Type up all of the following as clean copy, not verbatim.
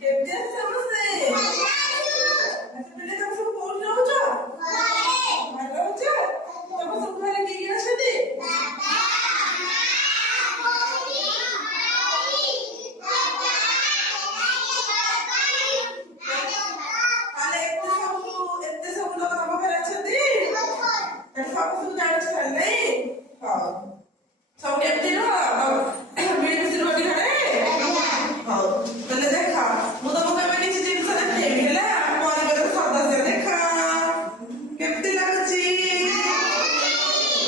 କେମିତି ଅଛ ସମସ୍ତେ? ଆଚ୍ଛା ପିଲେ ତମେ ସବୁ କୋଉଠି ରହୁଛ? ଘରେ ରହୁଛ? ତମ ସବୁ ଘରେ କିଏ କିଏ ଅଛନ୍ତି? ତାହେଲେ ଏତେ ସବୁ ଲୋକ ତମ ଘରେ ଅଛନ୍ତି? ତାହେଲେ ସବୁ ଜାଣିଛ ତାହେଲେ ନାଇଁ? ହଉ ସବୁ କେମିତି ରୁହ? ମିଳିମିଶି ରୁହ ଘରେ? ହଉ ତାହେଲେ ଦେଖ ମୁଁ ତମକୁ ଏବେ କିଛି ଜିନିଷ ଦେଖେଇବି ହେଲା। ପରିବାର ସଦସ୍ୟ ଦେଖ କେମିତି ଲାଗୁଛି?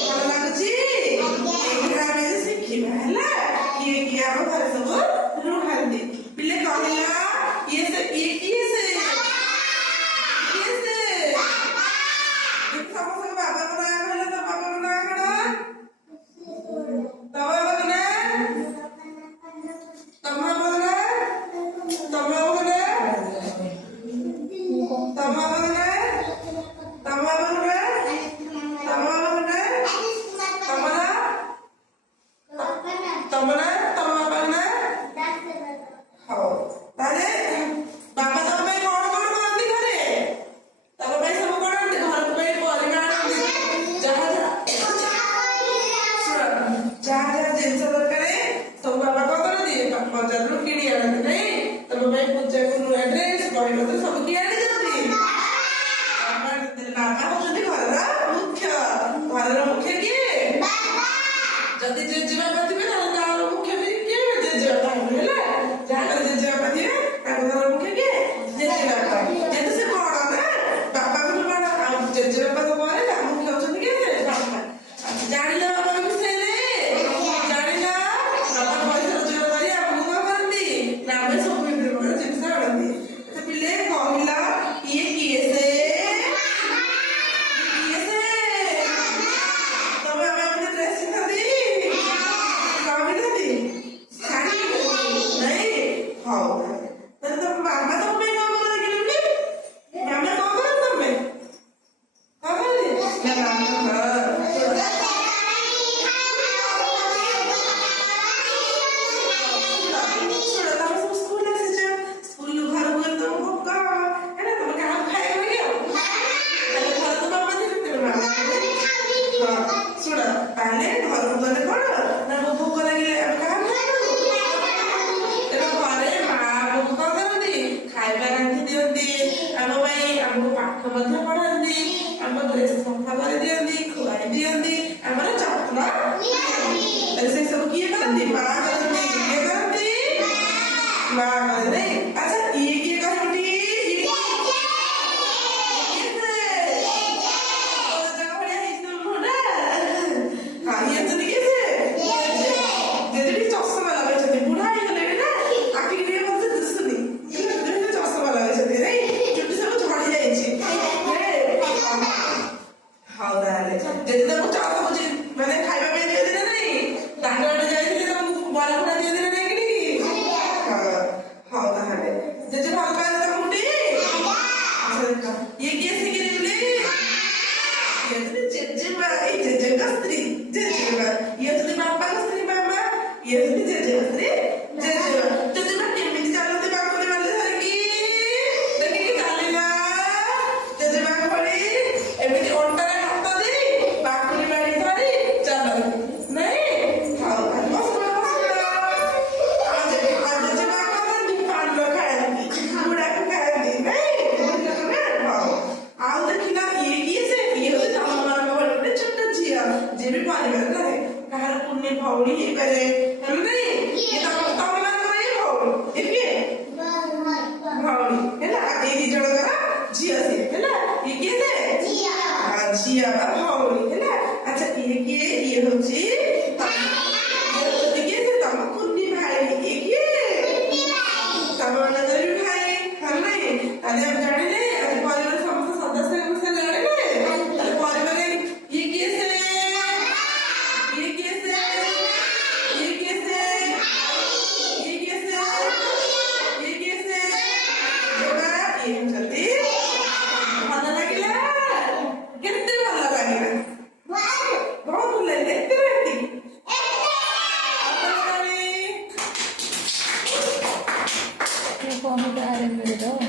ଭଲ ଲାଗୁଛି? ଏଇଟା ଆମେ ଶିଖିବା ହେଲା। କିଏ କିଏ ଆମ ଘରେ ସବୁ ରୁହନ୍ତି? ପିଲେ କହିଲ ଇଏ ସେ କିଏ କିଏ ସେ? କିଏ ସେ? ସମସ୍ତଙ୍କ ବାବାଙ୍କ ନାଁ କହିଲ। ତମ ବାବାଙ୍କ ନାଁ କଣ? ତମ ବାବାଙ୍କ ନାଁ? ତମ ବାବାଙ୍କ ନାଁ? ତମ ବାବାଙ୍କ ନାଁ? ତମ ବାବାଙ୍କ ନାଁ? ତମ ବାବାଙ୍କ ନାଁ? ତମ ବାବାଙ୍କ ନାଁ? ତମ ନାଁ? ତମ ନାଁ? ତମ ବାବାଙ୍କ ନାଁ? ହଉ ତାହେଲେ ବାବା ତମ ପାଇଁ କଣ କଣ କରନ୍ତି ଘରେ? ତମ ପାଇଁ ସବୁ କଣ ଆଣନ୍ତି? ଘର ପାଇଁ ପରିବା ଆଣନ୍ତି। ଯାହା ଯାହା ଜିନିଷ ଦରକାର ସବୁ ବାବା କଣ କରନ୍ତି? ବଜାରରୁ କିଣି ଆଣନ୍ତି ନାଇଁ? ତମ ପାଇଁ ପୂଜାକୁ ନୂଆ ଡ୍ରେସ ବହିପତ୍ର ସବୁ କିଏ ଆଣି ଦିଅନ୍ତି? ବାବା ହଉଛନ୍ତି ଘରର ମୁଖ୍ୟ। ଘରର ମୁଖ୍ୟ କିଏ? ଯଦି ଜେଜେବାପା ଥିବେ ତାହେଲେ ତାର ମୁଖ୍ୟ ବି କିଏ? ଜେଜେବାପା ହେବେ ହେଲା। ଯାହାର ଜେଜେବାପା ଥିବେ ତାଙ୍କ ଘରର ମୁଖ୍ୟ କିଏ? ଜେଜେବାପା। ଯେହେତୁ ସେ ବଡ ନା ବାପାଙ୍କଠୁ ବଡ। ଆଉ ଜେଜେବାପା ତ ପରେ ତା ମୁଖ୍ୟ ହଉଛନ୍ତି କିଏ? ବାପା। ଜାଣିଲ ବାପାଙ୍କ ବିଷୟରେ? ଜାଣିଲ ବାପା ପଇସା ରୋଜଗାର କରି ଆମକୁ କଣ କରନ୍ତି? ନା ଆମେ ସବୁ ବିଭିନ୍ନ ପ୍ରକାର ଜିନିଷ ଆଣନ୍ତି। ଆଚ୍ଛା ପିଲେ କହିଲ ଇଏ କିଏ ସେ? କିଏ ସେ? ତମ ବାବା ମତେ ଡ୍ରେସ ଶିଖାନ୍ତି? କଣ ପିନ୍ଧନ୍ତି? ଶାଢୀ ନାଇଁ? ହଉ ତାହେଲେ ତମ ବାବା ତମ ପାଇଁ କଣ କରନ୍ତି କହିଲେ? ମାମା କଣ କରନ୍ତି ତମ ପାଇଁ? କଣ କରନ୍ତି? ନା ମାମା ଶୁଣ ତମେ ସବୁ ସ୍କୁଲ ଆସିଛ। ସ୍କୁଲରୁ ଘରକୁ ଗଲେ ତମକୁ ଭୋକ ହବ ହେଲା। ତମେ କାହାକୁ ଖାଇବାକୁ ଦିଅ? ତାହେଲେ ଘରେ ତ ବାବା ଥିବେ ତେଣୁ ମାମା ହଁ ଶୁଣ ତାହେଲେ ଘରକୁ ଗଲେ କଣ ନା ଭୋକ ଲାଗିଲେ ଆମେ କାହାକୁ ଖାଇବାକୁ? ତେଣୁ ଘରେ ମା ଆମକୁ କଣ କରନ୍ତି? ଖାଇବା ରାନ୍ଧି ଦିଅନ୍ତି ଆମ ପାଇଁ। ଆମକୁ ପାଠ ମଧ୍ୟ ପଢାନ୍ତି। ଆମ ଡ୍ରେସ ସଫା କରିଦିଅନ୍ତି, ଖୁଆଇ ଦିଅନ୍ତି, ଆମର ଯତ୍ନ ନିଅନ୍ତି। ସେ ସବୁ କିଏ କରନ୍ତି? ମା କରନ୍ତି। କିଏ କରନ୍ତି? ମା କରେ ନାଇଁ? ଆଚ୍ଛା ଇଏ କିଏ କହିବଟି? ଚଷମା ଲଗାଇଛନ୍ତି। ବୁଢା ହେଇଗଲେଣି ନା ଆଖିକି ଟିକେ ଭଲସେ ଦିଶୁନି। ଚଷମା ଲଗାଇଛନ୍ତି ନାଇଁ? ଚୁଟି ସବୁ ଝଡି ଯାଇଛି। ହଉ ତାହେଲେ ଯଦି ତମକୁ ଚାହୁଁଛି ମାନେ ଖାଇବା ପାଇଁ ଦିଅନ୍ତି ନା ନାଇଁ? ଦାଣ୍ଡ ଆଡେ ଯାଇଥିଲେ ତମକୁ ବରା ଫରା ଦିଅନ୍ତି ନା ନାଇଁ? ହଉ ତାହେଲେ ଜେଜେ ଭଲ ଫୋନ୍ ଗୋଟେ ଆରେଞ୍ଜ କରିଦେବ।